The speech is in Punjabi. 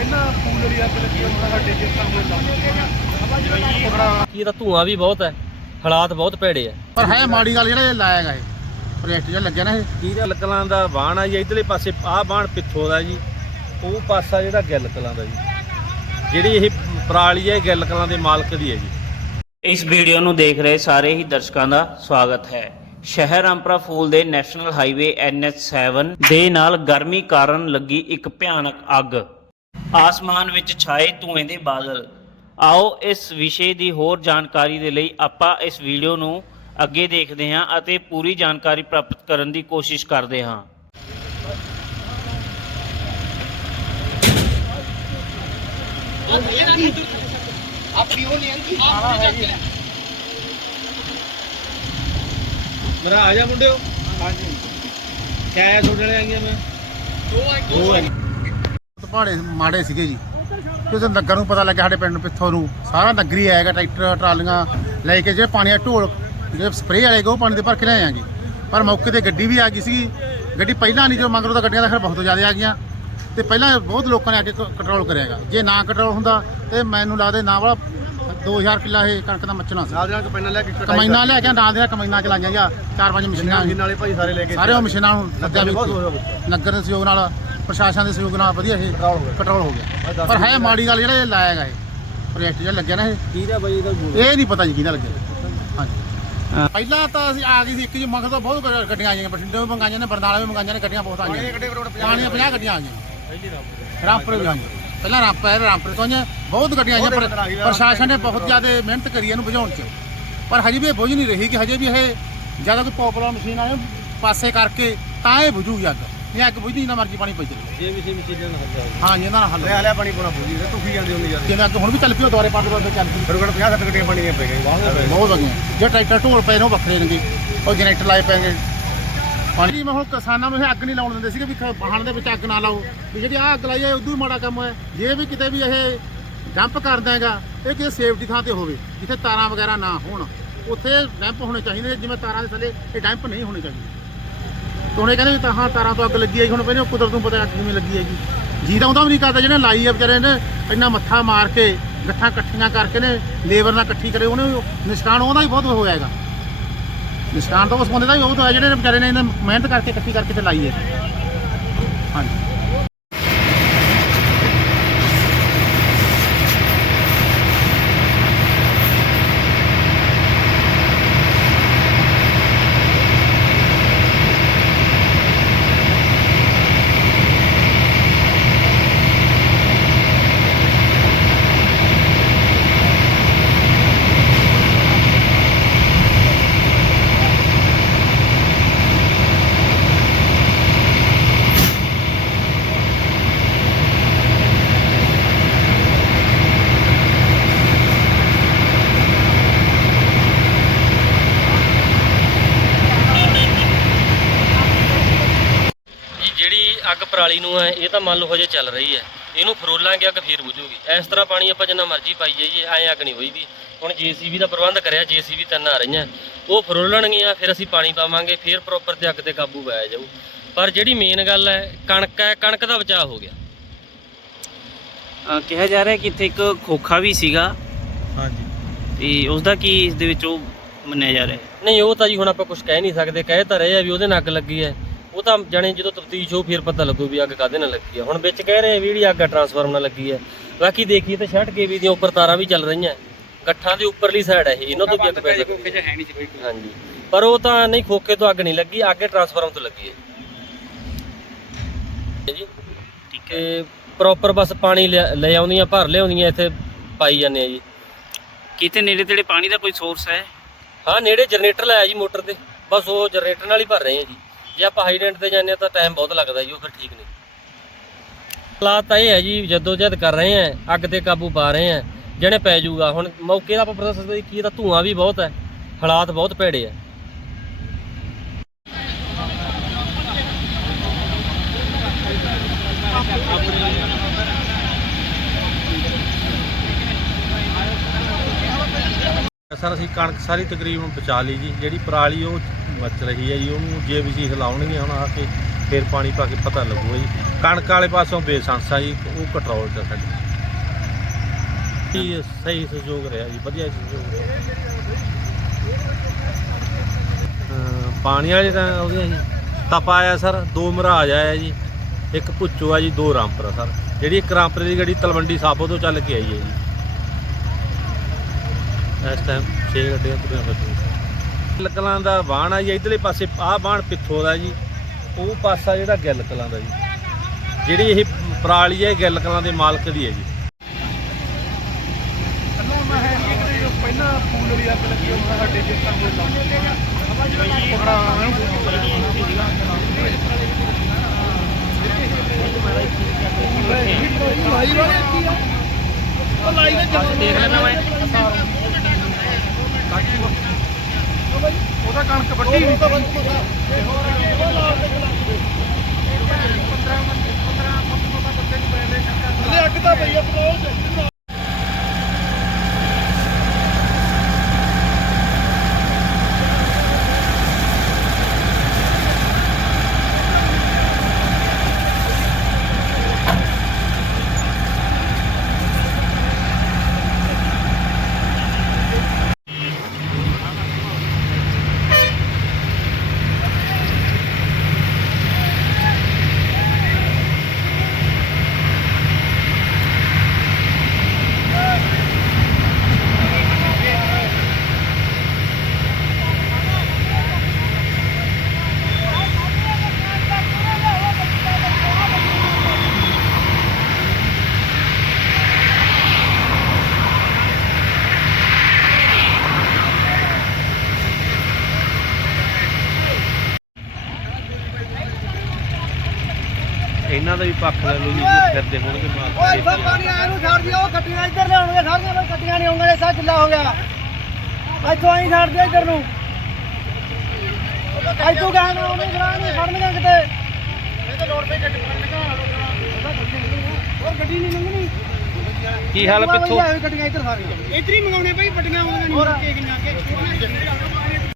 ਪਹਿਲਾਂ ਵਾਲੀ ਅੱਗ ਲੱਗੀ ਸਾਡੇ ਧੂਆਂ ਵੀ ਬਹੁਤ ਹੈ ਹਾਲਾਤ ਬਹੁਤ ਭੈੜੇ ਆ। ਪਰ ਹੈ ਮਾੜੀ ਗੱਲ ਜਿਹੜਾ ਇਹ ਲਾਇਆ ਇਹ ਪ੍ਰੋਜੈਕਟ ਜਿਹੜਾ ਲੱਗਿਆ ਨਾ ਇਹ। ਕੀਰਾ ਕਲਾਂ ਦਾ ਬਾਣ ਆ ਜੀ ਇਧਰਲੇ ਪਾਸੇ ਆਹ ਬਾਣ ਪਿੱਥੋਂ ਦਾ ਜੀ ਉਹ ਪਾਸਾ ਜਿਹੜਾ ਗਿੱਲ ਕਲਾਂ ਦਾ ਜੀ। ਜਿਹੜੀ ਇਹ ਪਰਾਲੀ ਹੈ ਗਿੱਲ ਕਲਾਂ ਦੇ ਮਾਲਕ ਦੀ ਹੈ ਜੀ। ਇਸ ਵੀਡੀਓ ਨੂੰ ਦੇਖ ਰਹੇ ਸਾਰੇ ਹੀ ਦਰਸ਼ਕਾਂ ਦਾ ਸਵਾਗਤ ਹੈ। ਸ਼ਹਿਰ ਅੰਪਰਾ ਫੂਲ ਦੇ ਨੈਸ਼ਨਲ ਹਾਈਵੇ NH7 ਦੇ ਨਾਲ ਗਰਮੀ ਕਾਰਨ ਲੱਗੀ ਇੱਕ ਭਿਆਨਕ ਅੱਗ। ਆਸਮਾਨ ਵਿੱਚ ਛਾਏ ਧੂਏ ਦੇ ਬਾਦਲ। ਆਓ ਇਸ ਵਿਸ਼ੇ ਦੀ ਹੋਰ ਜਾਣਕਾਰੀ ਦੇ ਲਈ ਆਪਾਂ ਇਸ ਵੀਡੀਓ ਨੂੰ ਅੱਗੇ ਦੇਖਦੇ ਹਾਂ ਅਤੇ ਪੂਰੀ ਜਾਣਕਾਰੀ ਪ੍ਰਾਪਤ ਕਰਨ ਦੀ ਕੋਸ਼ਿਸ਼ ਕਰਦੇ ਹਾਂ। ਮੇਰਾ ਆ ਜਾ ਮੁੰਡਿਓ। ਹਾਂਜੀ। ਕਿਆ ਤੁਹਾਡੇ ਵਾਲੇ ਆਈਆਂ ਮੈਂ? ਦੋ ਆਈਆਂ। ਪਹਾੜੇ ਮਾੜੇ ਸੀਗੇ ਜੀ। ਕਿਸੇ ਨਗਰ ਨੂੰ ਪਤਾ ਲੱਗਿਆ ਸਾਡੇ ਪਿੰਡ ਨੂੰ ਪਿੱਥੋਂ ਨੂੰ। ਸਾਰਾ ਨਗਰੀ ਆਏਗਾ ਟਰੈਕਟਰ ਟਰਾਲੀਆਂ ਲੈ ਕੇ ਜਿਹੜੇ ਪਾਣੀ ਦਾ ਢੋਲ ਜਿਹੜੇ ਸਪਰੇਅ ਵਾਲੇ ਉਹ ਪਾਣੀ ਦੇ ਭਰ ਕੇ ਲੈ ਆਏਗੇ ਪਰ ਮੌਕੇ ਤੇ ਗੱਡੀ ਵੀ ਆ ਗਈ ਸੀ ਗੱਡੀ ਪਹਿਲਾਂ ਨਹੀਂ ਜੋ ਮਗਰੋਂ ਤਾਂ ਗੱਡੀਆਂ ਦਾ ਫਿਰ ਬਹੁਤ ਜ਼ਿਆਦਾ ਆ ਗਈਆਂ। ਤੇ ਪਹਿਲਾਂ ਬਹੁਤ ਲੋਕਾਂ ਨੇ ਆ ਕੇ ਕੰਟਰੋਲ ਕਰਿਆਗਾ ਜੇ ਨਾ ਕੰਟਰੋਲ ਹੁੰਦਾ ਤੇ ਮੈਨੂੰ ਲੱਗਦਾ ਨਾ ਵਾਲਾ 2000 ਕਿੱਲਾ ਇਹ ਕਣਕ ਦਾ ਮੱਚਣਾ ਸੀ। ਨਾਲ ਦੇ ਨਾਲ ਕਪੈਨਾ ਲੈ ਕੇ ਕਮਾਈਨਾਂ ਲੈ ਕੇ ਨਾਲ ਦੇ ਨਾਲ ਕਮਾਈਨਾਂ ਚਲਾਈਆਂ ਜਾਂ ਚਾਰ ਪੰਜ ਮਸ਼ੀਨਾਂ ਨਾਲੇ ਭਾਈ ਸਾਰੇ ਲੈ ਕੇ ਸਾਰੇ ਉਹ ਮਸ਼ੀਨਾਂ ਨੂੰ ਗਿਆ। ਨਗਰ ਦੇ ਸਹਿਯੋਗ ਨਾਲ ਪ੍ਰਸ਼ਾਸਨ ਦੇ ਸਹਿਯੋਗ ਨਾਲ ਵਧੀਆ ਇਹ ਗਿਆ। ਕੰਟਰੋਲ ਹੋ ਗਿਆ। ਪਰ ਹੈ ਮਾੜੀ ਗੱਲ ਜਿਹੜਾ ਇਹ ਲਾਇਆ ਗਾ ਇਹ। ਪ੍ਰੋਜੈਕਟ ਜਿਹੜਾ ਲੱਗਿਆ ਨਾ ਇਹ। ਕੀਰਾ ਬਾਈ ਇਹਦਾ ਇਹ ਨਹੀਂ ਪਤਾ ਜੀ ਕਿਹਦਾ ਲੱਗਿਆ। ਹਾਂਜੀ। ਪਹਿਲਾਂ ਤਾਂ ਅਸੀਂ ਆ ਗਏ ਸੀ ਇੱਕ ਜੀ ਮਗਰ ਤੋਂ ਬਹੁਤ ਗੱਡੀਆਂ ਆਈਆਂ ਬਠਿੰਡੇ ਵੀ ਮੰਗਾਈਆਂ ਨੇ ਬਰਨਾਲਾ ਵੀ ਮੰਗਾਈਆਂ ਨੇ ਗੱਡੀਆਂ ਬਹੁਤ ਆਈਆਂ ਪਾਣੀਆਂ 50 ਗੱਡੀਆਂ ਆ ਗਈਆਂ। ਰਾਮਪੁਰ। ਵੀ ਆਈਆਂ ਪਹਿਲਾਂ ਰਾਮਪੁਰ ਰਾਮਪੁਰ ਤੋਂ ਆਈਆਂ। ਬਹੁਤ ਗੱਡੀਆਂ ਆਈਆਂ ਪਰ ਪ੍ਰਸ਼ਾਸਨ ਨੇ ਬਹੁਤ ਜ਼ਿਆਦਾ ਮਿਹਨਤ ਕਰੀ ਇਹਨੂੰ ਬੁਝਾਉਣ 'ਚ। ਪਰ ਹਜੇ ਵੀ ਇਹ ਬੁਝ ਨਹੀਂ ਰਹੀ ਕਿ ਹਜੇ ਵੀ ਇਹ ਜ਼ਿਆਦਾ ਕੋਈ ਪੋਪੂਲਰ ਮਸ਼ੀਨ ਆਏ ਪਾਸੇ ਕਰਕੇ ਤਾਂ ਇਹ ਬੁਝੂਗੀ ਅੱਗ। ਇਹ ਅੱਗ ਬੁਝਦੀ ਨਾ ਮਰਜ਼ੀ ਪਾਣੀ ਪਈ ਚੱਲੇ ਜੇ ਵੀ ਸੀ ਮਸ਼ੀਨਾਂ ਨਾਲ ਹੱਲਿਆ ਹਾਂ ਜੀ ਇਹਨਾਂ ਨਾਲ ਹੱਲ ਲੈ ਲਿਆ ਪਾਣੀ ਪੋਣਾ ਪੂਜੀ ਤੁਖੀ ਜਾਂਦੇ ਹੁੰਦੇ ਯਾਰ। ਜਿਵੇਂ ਅੱਗ ਹੁਣ ਵੀ ਚੱਲ ਉਹ ਦੁਆਰੇ ਪੰਜ ਵਾਰ ਚੱਲ ਪਈ। ਫਿਰ ਕੋਲ 50 60 ਗੱਡੀਆਂ ਪਾਣੀ ਦੀਆਂ ਪੈ ਗਈਆਂ। ਬਹੁਤ ਲੱਗੀਆਂ ਜੇ ਟਰੈਕਟਰ ਢੋਲ ਪਏ ਨੇ ਉਹ ਵੱਖਰੇ ਨੇਗੇ। ਉਹ ਜਨਰੇਟਰ ਲਾਏ ਪਏ ਨੇ। ਪਾਣੀ ਮੈਂ ਹੁਣ ਕਿਸਾਨਾਂ ਨੂੰ ਇਹ ਅੱਗ ਨਹੀਂ ਲਾਉਣ ਦਿੰਦੇ ਸੀਗੇ ਵੀ ਵਾਹਣ ਦੇ ਵਿੱਚ ਅੱਗ ਨਾ ਲਾਓ। ਵੀ ਜਿਹੜੀ ਆਹ ਅੱਗ ਲਾਈ ਹੈ ਉਦੋਂ ਹੀ ਮਾੜਾ ਕੰਮ ਹੈ ਜੇ ਵੀ ਕਿਤੇ ਵੀ ਇਹ ਡੰਪ ਕਰਦਾ ਹੈਗਾ ਇਹ ਕਿਸੇ ਸੇਫਟੀ ਥਾਂ ਤੇ ਹੋਵੇ ਜਿੱਥੇ ਤਾਰਾਂ ਵਗੈਰਾ ਨਾ ਹੋਣ। ਉੱਥੇ ਡੰਪ ਹੋਣੇ ਚਾਹੀਦੇ ਨੇ, ਜਿਵੇਂ ਤਾਰਾਂ ਦੇ ਥੱਲੇ ਇਹ ਡੰਪ ਨਹੀਂ ਹੋਣੇ ਚਾਹੀਦੇ। ਤੇ ਹੁਣ ਇਹ ਕਹਿੰਦੇ ਵੀ ਤਾਂ ਹਾਂ ਤਾਰਾਂ ਤੋਂ ਅੱਗ ਲੱਗੀ ਆਈ ਹੁਣ ਪਹਿਲੇ ਕੁਦਰਤ ਨੂੰ ਪਤਾ ਅੱਗ ਕਿਵੇਂ ਲੱਗੀ ਹੈਗੀ। ਜੀ ਤਾਂ ਉਹਦਾ ਵੀ ਨਹੀਂ ਕਰਦਾ, ਜਿਹਨੇ ਲਾਈ ਹੈ ਵਿਚਾਰੇ ਨੇ, ਇੰਨਾ ਮੱਥਾ ਮਾਰ ਕੇ, ਗੱਠਾਂ ਇਕੱਠੀਆਂ ਕਰਕੇ ਨੇ, ਲੇਬਰ ਨਾਲ ਇਕੱਠੀ ਕਰੇ, ਉਹਨੇ ਨਿਸ਼ਕਾਨ ਉਹਦਾ ਹੀ ਬਹੁਤ ਹੋਇਆ ਹੈਗਾ ਨਿਸ਼ਕਾਨ ਤਾਂ ਉਸ ਬੰਦੇ ਦਾ ਵੀ ਬਹੁਤ ਹੋਇਆ, ਜਿਹੜੇ ਵਿਚਾਰੇ ਨੇ ਇਹਨਾਂ ਮਿਹਨਤ ਕਰਕੇ ਇਕੱਠੀ ਕਰਕੇ ਤੇ ਲਾਈ ਹੈ। ਹਾਂਜੀ ਜੀ ਜਿਹੜੀ ਅੱਗ ਪਰਾਲੀ ਨੂੰ ਹੈ ਇਹ ਤਾਂ ਮੰਨ ਲਓ ਹਜੇ ਚੱਲ ਰਹੀ ਹੈ। ਇਹਨੂੰ ਫਰੋਲਾਂਗੇ ਅੱਗ ਫੇਰ ਬੁਝੂਗੀ। ਇਸ ਤਰ੍ਹਾਂ ਪਾਣੀ ਆਪਾਂ ਜਿੰਨਾ ਮਰਜ਼ੀ ਪਾਈ ਜਾਈਏ ਐਂ ਅੱਗ ਨਹੀਂ ਹੋਈਦੀ। ਹੁਣ ਜੀਸੀਬੀ ਦਾ ਪ੍ਰਬੰਧ ਕਰਿਆ ਜੀਸੀਬੀ ਤਿੰਨ ਆ ਰਹੀਆਂ। ਉਹ ਫਰੋਲਣਗੀਆਂ ਫਿਰ ਅਸੀਂ ਪਾਣੀ ਪਾਵਾਂਗੇ ਫਿਰ ਪ੍ਰੋਪਰ ਤੇ ਅੱਗ ਤੇ ਕਾਬੂ ਪਾਇਆ ਜਾਊ। ਪਰ ਜਿਹੜੀ ਮੇਨ ਗੱਲ ਹੈ ਕਣਕ ਹੈ ਕਣਕ ਦਾ ਬਚਾਅ ਹੋ ਗਿਆ। ਕਿਹਾ ਜਾ ਰਿਹਾ ਕਿ ਇੱਥੇ ਇੱਕ ਖੋਖਾ ਵੀ ਸੀਗਾ। ਹਾਂਜੀ। ਤੇ ਉਸ ਦਾ ਕੀ ਇਸ ਦੇ ਵਿੱਚ ਉਹ ਮੰਨਿਆ ਜਾ ਰਿਹਾ ਹੈ? ਨਹੀਂ ਉਹ ਤਾਂ ਜੀ ਹੁਣ ਆਪਾਂ ਕੁਝ ਕਹਿ ਨਹੀਂ ਸਕਦੇ। ਕਹਿ ਤਾਂ ਰਹੇ ਆ ਵੀ ਉਹਦੇ ਨਾਲ ਅੱਗ ਲੱਗੀ ਹੈ। ਉਹ ਤਾਂ ਜਾਣੇ ਜਦੋਂ ਤਫਤੀਸ਼ ਹੋ ਫਿਰ ਪਤਾ ਲੱਗੂ ਵੀ ਅੱਗ ਕਾਹਦੇ ਨਾਲ ਲੱਗੀ ਹੈ ਹੁਣ ਵਿੱਚ ਕਹਿ ਰਹੇ ਆ ਵੀ ਜਿਹੜੀ ਅੱਗ ਟਰਾਂਸਫਾਰਮਰ ਨਾਲ ਲੱਗੀ ਹੈ ਬਾਕੀ ਦੇਖੀਏ ਤਾਂ 60 ਕੇਵੀ ਦੀਆਂ ਉੱਪਰ ਤਾਰਾਂ ਵੀ ਚੱਲ ਰਹੀਆਂ। ਗੱਠਾਂ ਦੀ ਉੱਪਰਲੀ ਸਾਈਡ ਹੈ ਇਹ ਇਹਨਾਂ ਤੋਂ ਵੀ ਅੱਗ ਪੈ ਸਕਦੀ ਹੈ ਹਾਂਜੀ। ਪਰ ਉਹ ਤਾਂ ਨਹੀਂ ਖੋਖੇ ਤੋਂ ਅੱਗ ਨਹੀਂ ਲੱਗੀ ਅੱਗ ਟਰਾਂਸਫਾਰਮਰ ਤੋਂ ਲੱਗੀ ਹੈ ਜੀ? ਠੀਕ ਹੈ। ਪ੍ਰੋਪਰ ਬਸ ਪਾਣੀ ਲੈ ਆਉਂਦੀਆਂ ਭਰ ਲਿਆਉਂਦੀਆਂ ਇੱਥੇ ਪਾਈ ਜਾਂਦੇ ਆ ਜੀ। ਕਿਤੇ ਨੇੜੇ ਤੇੜੇ ਪਾਣੀ ਦਾ ਕੋਈ ਸੋਰਸ ਹੈ? ਹਾਂ ਨੇੜੇ ਜਨਰੇਟਰ ਲਾਇਆ ਜੀ ਮੋਟਰ ਤੇ। ਬਸ ਉਹ ਜਨਰੇਟਰ ਨਾਲ ਹੀ ਭਰ ਰਹੇ ਆ ਜੀ। ਜੇ ਆਪਾਂ ਹਾਈਡੈਂਟ ਤੇ ਜਾਂਦੇ ਹਾਂ ਤਾਂ ਟਾਈਮ ਬਹੁਤ ਲੱਗਦਾ ਜੀ, ਉਹ ਫਿਰ ਠੀਕ ਨਹੀਂ। ਹਾਲਾਤ ਤਾਂ ਇਹ ਹੈ ਜੀ ਜਦੋਂ ਜਦ ਕਰ ਰਹੇ ਆ ਅੱਗ ਤੇ ਕਾਬੂ ਪਾ ਰਹੇ ਆ ਜਿਹੜੇ ਪੈ ਜੂਗਾ ਹੁਣ ਮੌਕੇ ਦਾ ਆਪਾਂ ਪ੍ਰੋਸੈਸ ਦੇ ਕੀ ਤਾਂ ਧੂਆਂ ਵੀ ਬਹੁਤ ਹੈ, ਹਾਲਾਤ ਬਹੁਤ ਭੈੜੇ ਆ। ਸਰ, ਅਸੀਂ ਕਣਕ ਸਾਰੀ ਤਕਰੀਬਨ ਬਚਾ ਲਈ ਜੀ, ਜਿਹੜੀ ਪਰਾਲੀ ਉਹ ਮੱਚ ਰਹੀ ਹੈ ਜੀ, ਉਹਨੂੰ ਜੇ ਵੀ ਸੀ ਹਿਲਾਉਣਗੇ ਹੁਣ ਆ ਕੇ, ਫਿਰ ਪਾਣੀ ਪਾ ਕੇ ਪਤਾ ਲੱਗੂਗਾ ਜੀ। ਕਣਕ ਵਾਲੇ ਪਾਸੋਂ ਬੇਸੰਸਾ ਜੀ, ਉਹ ਕੰਟਰੋਲ 'ਚ ਆ ਜੀ ਸਹੀ ਸਹਿਯੋਗ ਰਿਹਾ ਜੀ, ਵਧੀਆ ਸਹਿਯੋਗ ਰਿਹਾ। ਅਹ, ਪਾਣੀ ਵਾਲੇ ਤਾਂ ਉਹਦੀਆਂ ਜੀ, ਤਪਾ ਆਇਆ ਸਰ, ਦੋ ਮਹਾਰਾਜ ਆਇਆ ਜੀ। ਇੱਕ ਭੁੱਚੋ ਆ ਜੀ, ਦੋ ਰਾਮਪੁਰਾ ਸਰ। ਜਿਹੜੀ ਇੱਕ ਰਾਮਪੁਰੇ ਦੀ ਗੱਡੀ ਤਲਵੰਡੀ ਸਾਬੋ ਤੋਂ ਚੱਲ ਕੇ ਆਈ ਹੈ ਜੀ। ਇਸ ਟਾਈਮ 6 ਗੱਡੀਆਂ ਤੁਰੀਆਂ ਕਲਾਂ ਦਾ ਬਾਣ ਆ ਜੀ ਇਧਰਲੇ ਪਾਸੇ ਆਹ ਬਾਣ ਪਿੱਥੋਂ ਦਾ ਜੀ ਉਹ ਪਾਸਾ ਜਿਹੜਾ ਗਿੱਲ ਕਲਾਂ ਦਾ ਜੀ। ਜਿਹੜੀ ਇਹ ਪਰਾਲੀ ਹੈ ਗਿੱਲ ਕਲਾਂ ਦੇ ਮਾਲਕ ਦੀ ਹੈ ਜੀ। ਪਹਿਲਾਂ ਮੈਂ ਹੈ ਕਿ ਕਿਤੇ ਜੋ ਪਹਿਲਾਂ ਫੂਲ ਵਾਲੀ ਅੱਗ ਲੱਗੀ ਉਹ ਸਾਡੇ ਜਿਸ ਤਰ੍ਹਾਂ ਹੁਣ ਲੱਗ ਪਕੜਾ ਲਾਈ ਵਾਲੇ ਕੀ ਆ ਉਹ ਲਾਈ ਦਾ ਜਵਾਬ ਦੇਖ ਲੈਣਾ ਮੈਂ ਉਹਦਾ ਕਣਕ ਵੱਡੀ ਹੋਈ ਸੀ ਅੱਗ ਤਾਂ ਪਈ ਆ ਪਟਰੋਲ ਇਹਨਾਂ ਦਾ ਵੀ ਪੱਖ ਲੈ ਲਓ ਜੀ ਜੇ ਫਿਰਦੇ ਹੋਣਗੇ ਮਾਲਕ ਓਏ ਸਭ ਪਾਣੀ ਆਇਆ ਨੂੰ ਛੱਡ ਦਿਓ ਗੱਡੀਆਂ ਇੱਧਰ ਲਿਆਉਣਗੇ ਸਾਰੀਆਂ ਬਈ ਗੱਡੀਆਂ ਨਹੀਂ ਆਉਂਗੇ ਸਾ ਜਿੱਲਾ ਹੋ ਗਿਆ। ਇੱਥੋਂ ਆਈ ਛੱਡ ਦਿਓ ਇੱਧਰ ਨੂੰ। ਇੱਥੋਂ ਗਾਂ ਨੂੰ ਆਉਣੇ ਗਰਾਂ ਨਹੀਂ ਖੜਨਗੇ ਕਿਤੇ। ਇਹ ਤਾਂ ਲੋੜ ਪਈ ਗੱਡੀ ਹੋਰ ਗੱਡੀ ਨਹੀਂ ਲੰਘਣੀ ਕੀ ਹਾਲ ਪਿੱਥੋਂ ਗੱਡੀਆਂ ਇੱਧਰ ਸਾਰੀਆਂ। ਇੱਧਰ ਹੀ ਮੰਗਾਉਣੇ ਭਾਈ ਵੱਡੀਆਂ ਆਉਂਦੀਆਂ ਨਹੀਂ ਕੇ ਗਈਆਂ ਕਿ